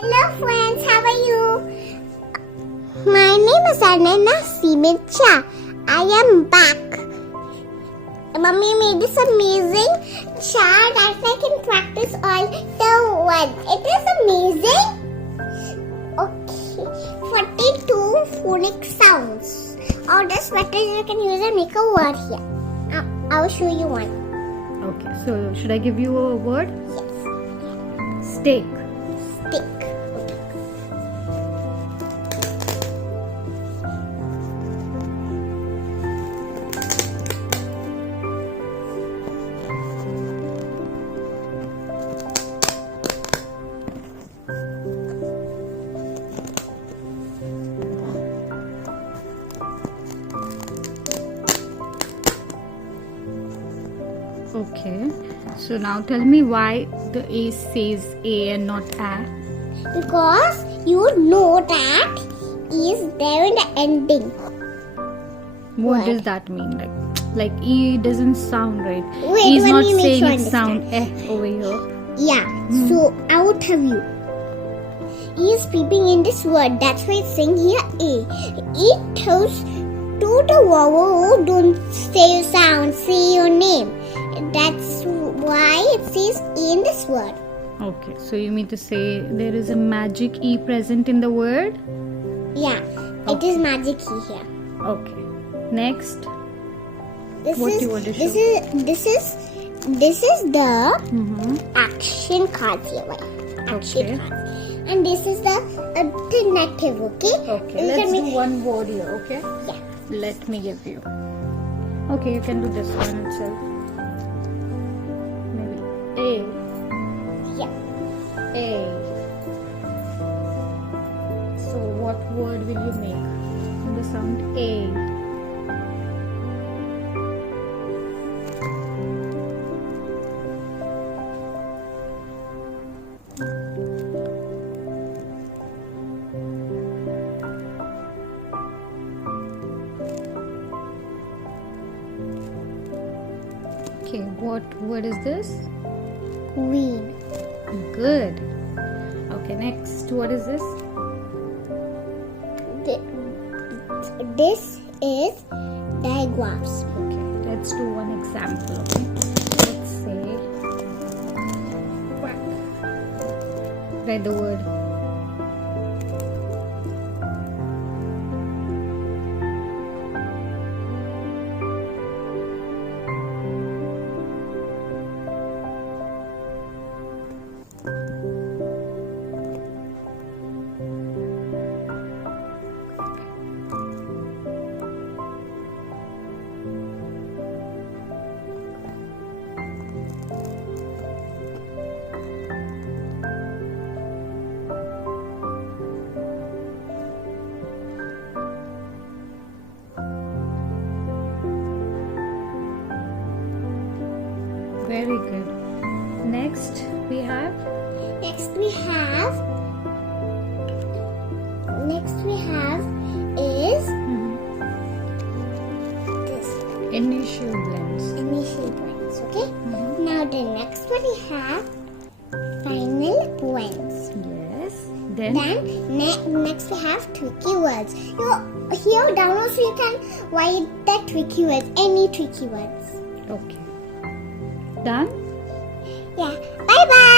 Hello friends, how are you? My name is Anana Simitcha. I am back. Mummy made this amazing chart that I can practice all the words. It is amazing. Okay, 42 phonic sounds. Or the sweaters you can use and make a word here. I will show you one. Okay, so should I give you a word? Yes. Steak. Stick. Okay, so now tell me why the A says A and not A. Because you know that is there in the ending. What What? does that mean? Like E doesn't sound right. Wait, E is let not me make saying sure I it sound over here. Yeah, so I will tell you. E is peeping in this word. That's why it's saying here A. It tells to the vowel, don't say your sound, say your name. That's why it says A in this word. Okay, so you mean to say there is a magic E present in the word? Yeah, it is magic key here. Okay. Next. This What is do you want to this show? this is the Mm-hmm. action cards here. Right? Action Okay. cards. And this is the alternative, okay? Okay, You let's can do make- one word here, okay? Yeah. Let me give you. Okay, you can do this one itself. Maybe A. Yeah. A. So what word will you make from the sound A? Okay, what word is this? Queen. Good. Okay, next. What is this? This is diagrams. Okay, let's do one example. Okay, let's say quack. Write the word. Very good. Next we have Next we have is this initial blends. initial points. Okay. Mhm. Now the next one we have final points. Yes. Then Then next we have tricky words. Here download so you can write the tricky words, any tricky words. okay. Done. Yeah. Bye bye.